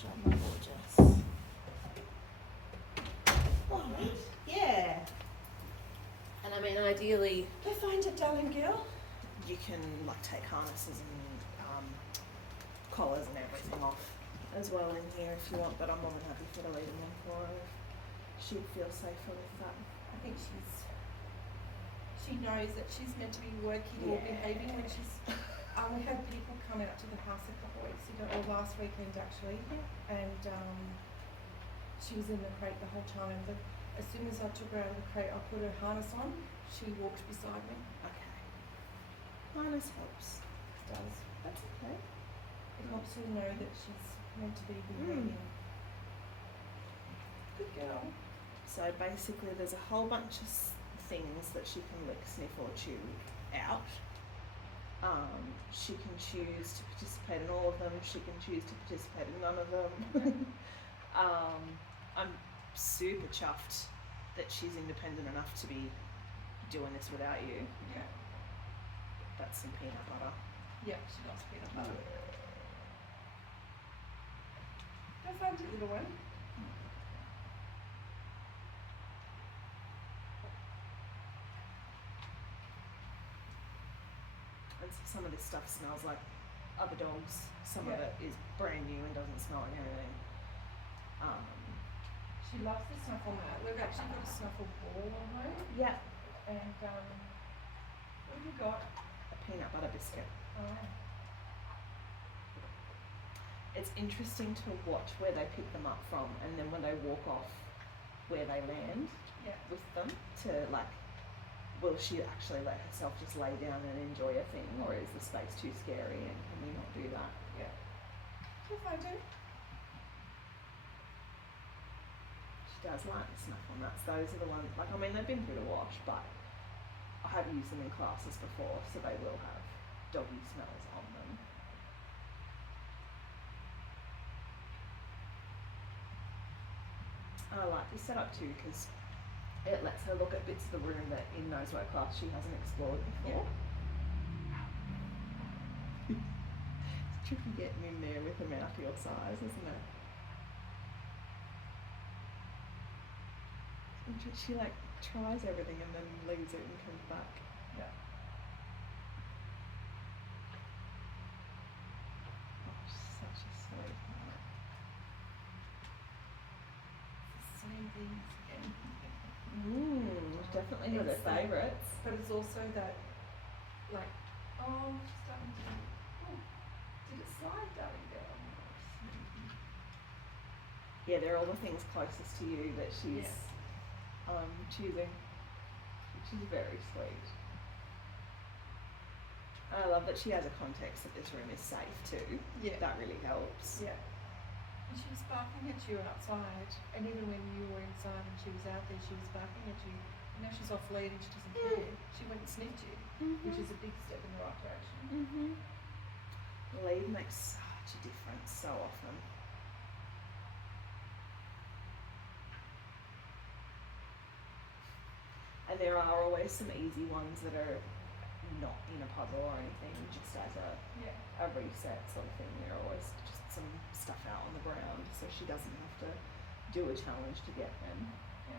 job, my gorgeous. Alright, yeah. And I mean, ideally, They find it, darling girl. you can like take harnesses and collars and everything off as well in here if you want, but I'm more than happy for to leave them in for her if she'd feel safer with that. I think she knows that she's meant to be working or behaving when she's. We had people come out to the house a couple of weeks ago, or last weekend actually, and she was in the crate the whole time. But as soon as I took her out of the crate, I put her harness on. She walked beside me. Okay. Harness helps. It does. That's okay. It helps her know that she's meant to be behaving. Good girl. So basically there's a whole bunch of things that she can lick, sniff or chew out. She can choose to participate in all of them, she can choose to participate in none of them. I'm super chuffed that she's independent enough to be doing this without you. Yeah. That's some peanut butter. Yeah, she loves peanut butter. Go find it, little one. And so some of this stuff smells like other dogs. Some of it is brand new and doesn't smell like anything. She loves the snuffle mat. We've actually got a snuffle ball on her. Yeah. And what have you got? A peanut butter biscuit. Oh. It's interesting to watch where they pick them up from and then when they walk off where they land with them to like, will she actually let herself just lay down and enjoy a thing, or is the space too scary and can we not do that? Yeah. You'll find it. She does like the snuffle nuts. Those are the ones, like, I mean, they've been through the wash, but I have used them in classes before, so they will have doggy smells on them. I like this setup too because it lets her look at bits of the room that in Knows Work class she hasn't explored before. Yeah. It's tricky getting in there with a mouth your size, isn't it? She like tries everything and then leaves it and comes back. Yeah. Oh, she's such a sweetheart. Same things again. Definitely one of her favourites. But it's also that, like, oh, she's starting to. Oh, did it slide, darling girl? Yeah, they're all the things closest to you that she's choosing, which is very sweet. I love that she has a context that this room is safe too. Yeah. That really helps. Yeah. And she was barking at you outside, and even when you were inside and she was out there, she was barking at you. And now she's off lead and she doesn't care. She went and sniffed you, which is a big step in the right direction. Lead makes such a difference so often. And there are always some easy ones that are not in a puzzle or anything, just as a reset sort of thing. There are always just some stuff out on the ground, so she doesn't have to do a challenge to get them. Yeah.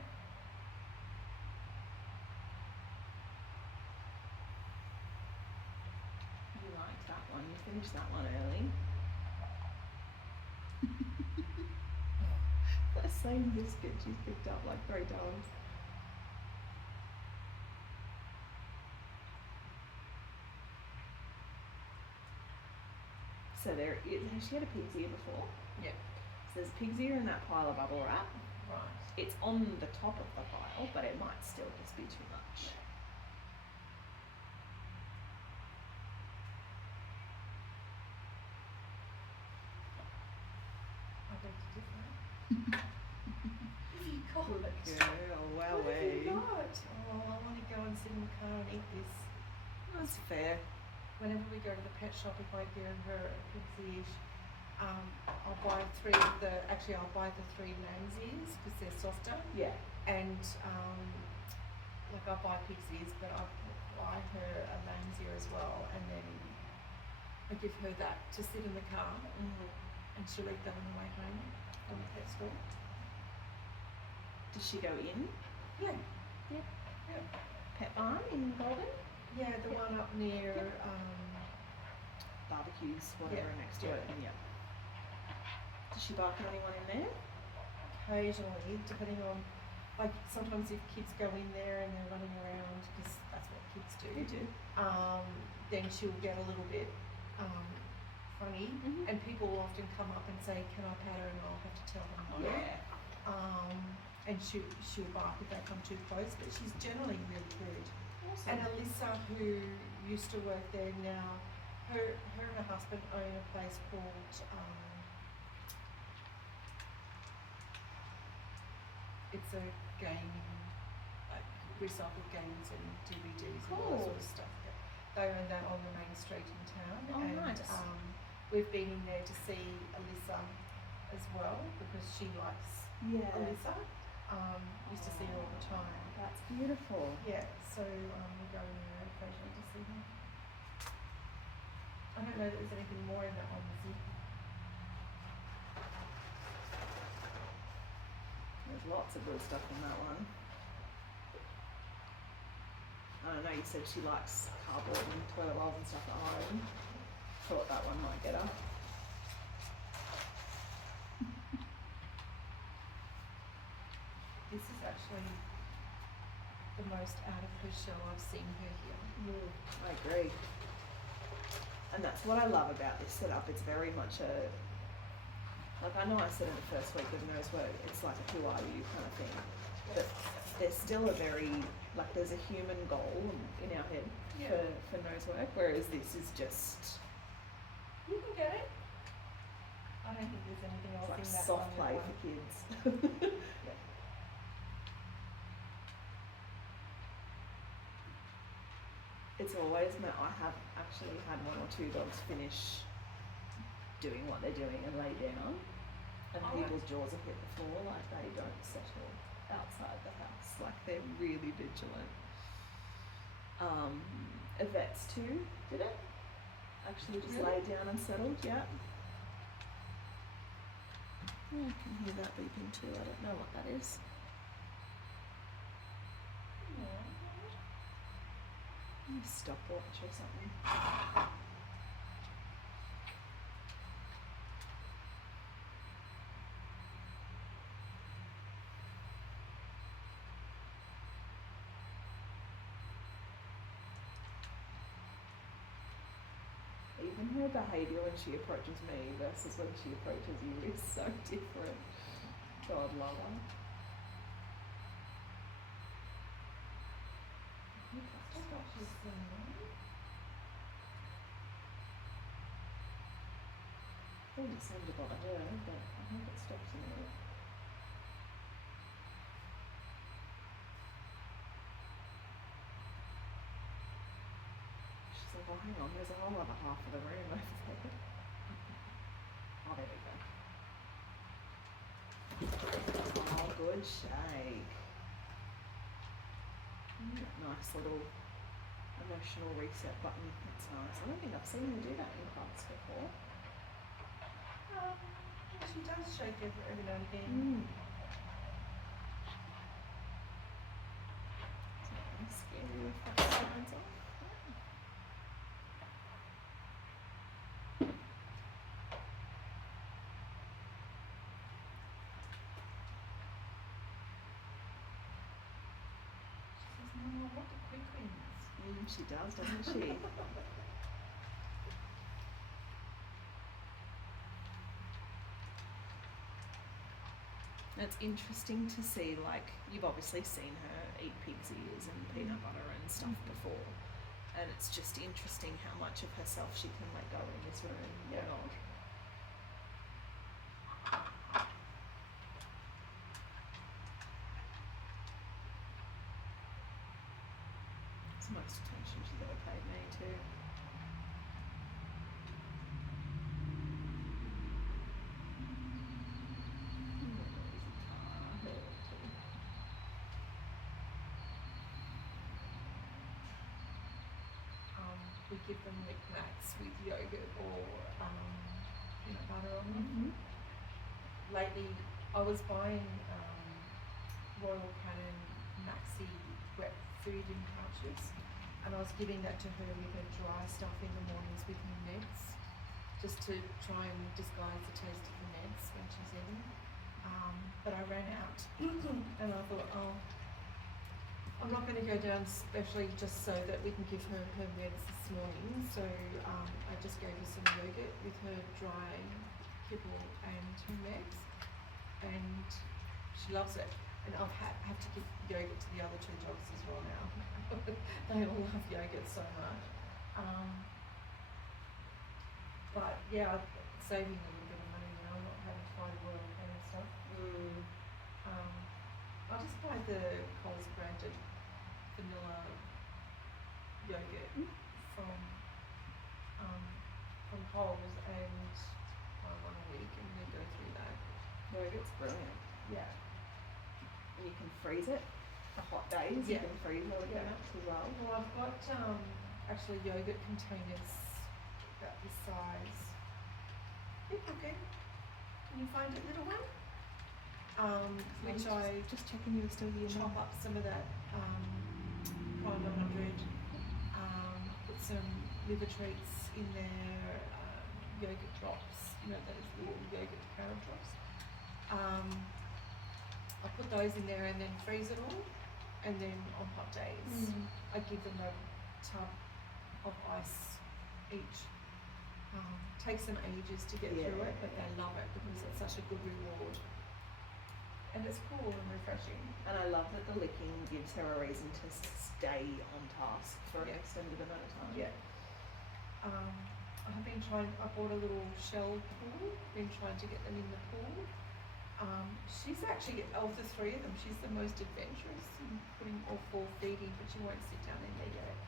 You liked that one. You finished that one early. That same biscuit she's picked up like 3 times. So there is, has she had a pig's ear before? Yeah. So there's a pig's ear in that pile of bubble wrap. Right. It's on the top of the pile, but it might still just be too much. I beg to differ. What have you got? Girl, well, What have you got? Oh, I want to go and sit in the car and eat this. That's fair. Whenever we go to the pet shop, if I give her a pig's ear, I'll buy I'll buy the 3 lamb's ears because they're softer. Yeah. And like I buy pig's ears, but I buy her a lamb's ear as well, and then I give her that to sit in the car, and and she'll eat them on the way home from the pet store. Does she go in? Yeah. Yep. Yeah. Pet barn in Golden? Yeah, the one up near Barbecues, whatever, next to it. Yeah. Does she bark at anyone in there? Occasionally, depending on, like sometimes if kids go in there and they're running around, because that's what kids do. They do. Then she'll get a little bit funny, and people will often come up and say, "Can I pat her?" And I'll have to tell them no. Yeah. And she'll bark if they come too close, but she's generally really good. Awesome. And Alyssa, who used to work there now, her and her husband own a place called it's a gaming, like recycled games and DVDs and all that sort of stuff. They own that on the main street in town. Oh, and nice. We've been in there to see Alyssa as well because she likes Alyssa. Used to see her all the time. That's beautiful. Yeah, so we go in there occasionally to see her. I don't know that there's anything more in that one, is there? There's lots of good stuff in that one. I don't know, you said she likes cardboard and toilet rolls and stuff at home. Thought that one might get her. This is actually the most out of her shell I've seen her here. I agree. And that's what I love about this setup. It's very much like I know I said in the first week of nose work, it's like a who are you kind of thing. But there's still a very, like there's a human goal in our head for nose work, whereas this is just... You can get it. I don't think there's anything else like in that soft play one. for kids. It's always meant, I have actually had one or two dogs finish doing what they're doing and lay down, and people's jaws have hit the floor, like they don't settle outside the house, like they're really vigilant. Yvette's too, did it? Actually just lay down and settled, yeah. Oh, I can hear that beeping too, I don't know what that is. Stopwatch or something. Even her behaviour when she approaches me versus when she approaches you is so different. God love her. I think it seemed to bother her, but I think it stops in a minute. She's like, oh hang on, there's a whole other half of the room over there. Oh, there we go. Oh, good shake. Nice little emotional reset button. That's nice. I don't think I've seen her do that in class before. She does shake every now and again. It's scary if that signs off. She says, "No, I want the quick wins." She does, doesn't she? It's interesting to see, like, you've obviously seen her eat pig's ears and peanut butter and stuff before, and it's just interesting how much of herself she can let go in this room or not. It's the most attention she's ever paid me too. We give them knickknacks with yogurt or peanut butter on them. lately I was buying Royal Canin Maxi wet food in pouches, and I was giving that to her with her dry stuff in the mornings with her meds, just to try and disguise the taste of the meds when she's eating. But I ran out and I thought, oh, I'm not going to go down specially just so that we can give her her meds this morning. So I just gave her some yogurt with her dry kibble and her meds, and she loves it. And I've have to give yogurt to the other two dogs as well now. They all love yogurt so much. But yeah, I'm saving a little bit of money now, not having to buy the Royal Canin stuff. I just buy the Coles branded vanilla yogurt from Coles, and buy one a week and then go through that. Yogurt's brilliant. Yeah. And you can freeze it for hot days. You can freeze all the nuts as well. Well, I've got actually yogurt containers about this size. Yep, okay. Can you find a little one? Which I just checking you were still here. Chop up some of that prime 100, put some liver treats in there, yogurt drops, you know, those little yogurt carob drops. I put those in there and then freeze it all, and then on hot days I give them a tub of ice each. Takes them ages to get through it, but they love it because it's such a good reward. And it's cool and refreshing. And I love that the licking gives her a reason to stay on task for an extended amount of time. Yeah. I have been I bought a little shell pool, been trying to get them in the pool. She's actually, of the three of them, she's the most adventurous in putting all four feeding, but she won't sit down in there yet.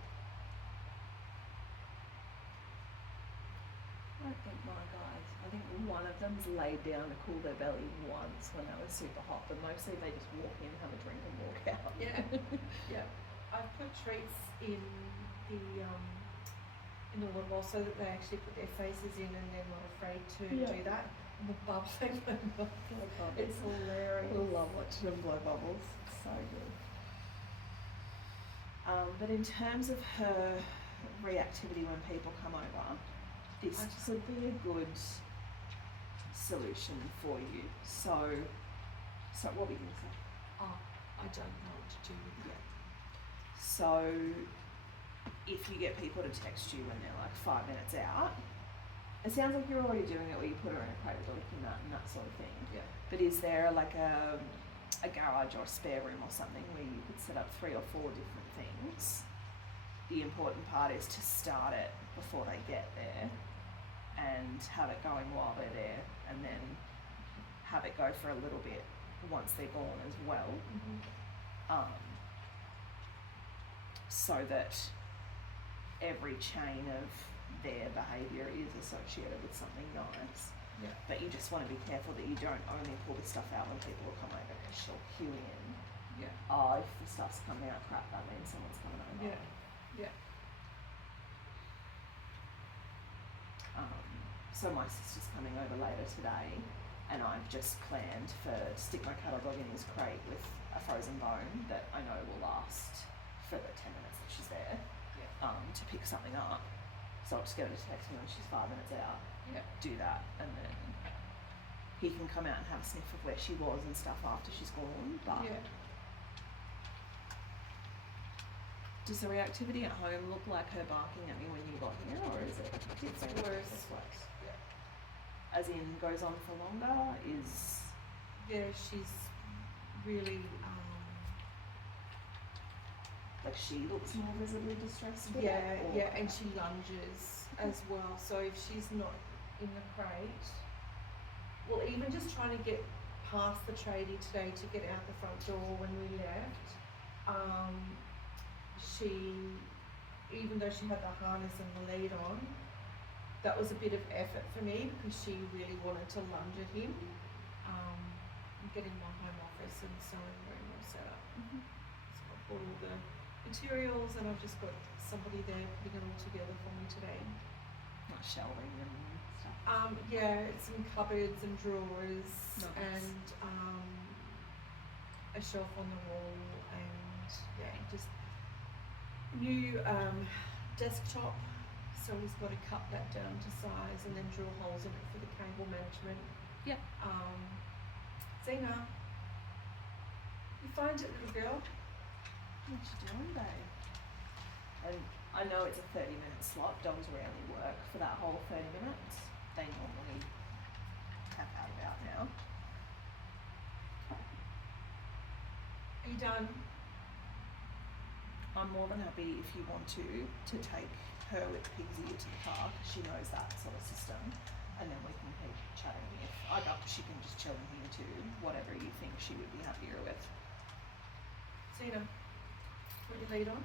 I think I think one of them's laid down to cool their belly once when they were super hot, but mostly they just walk in, have a drink and walk out. Yeah, yeah. I've put treats in the water bowl so that they actually put their faces in and they're not afraid to do that. And the bubbling, it's hilarious. I love watching them blow bubbles. It's so good. But in terms of her reactivity when people come over, this could be a good solution for you. So what were you going to say? Oh, I don't know what to do with it. So if you get people to text you when they're like 5 minutes out, it sounds like you're already doing it where you put her in a crate with a licking nut and that sort of thing. Yeah. But is there like a garage or a spare room or something where you could set up 3 or 4 different things? The important part is to start it before they get there and have it going while they're there, and then have it go for a little bit once they're gone as well. So that every chain of their behaviour is associated with something nice. Yeah. But you just want to be careful that you don't only pull the stuff out when people will come over, because she'll cue in. Yeah. Oh, if the stuff's coming out crap, that means someone's coming over. Yeah. Yeah. So my sister's coming over later today, and I've just planned to stick my cattle dog in his crate with a frozen bone that I know will last for the 10 minutes that she's there, to pick something up. So I'll just get her to text me when she's 5 minutes out. Yeah. Do that, and then he can come out and have a sniff of where she was and stuff after she's gone. But does the reactivity at home look like her barking at me when you got here, or is it? It's worse. It's worse. Yeah. As in, goes on for longer? Yeah, she's really like she looks more visibly distressed. Yeah, and she lunges as well. So if she's not in the crate, well, even just trying to get past the tradie today to get out the front door when we left, she, even though she had the harness and the lead on, that was a bit of effort for me because she really wanted to lunge at him. I'm getting my home office and sewing room all set up. So I bought all the materials and I've just got somebody there putting it all together for me today. Like shelving and stuff. Yeah, it's some cupboards and drawers Nice. and a shelf on the wall and yeah, just new desktop. So he's got to cut that down to size and then drill holes in it for the cable management. Yep. Xena, you find it, little girl? What you doing, babe? And I know it's a 30-minute slot. Dogs rarely work for that whole 30 minutes. They normally tap out about now. Are you done? I'm more than happy if you want to take her with Pigsy to the park. She knows that sort of system. And then we can keep chatting. If she can just chill in here too. Whatever you think she would be happier with. Xena, put your lead on.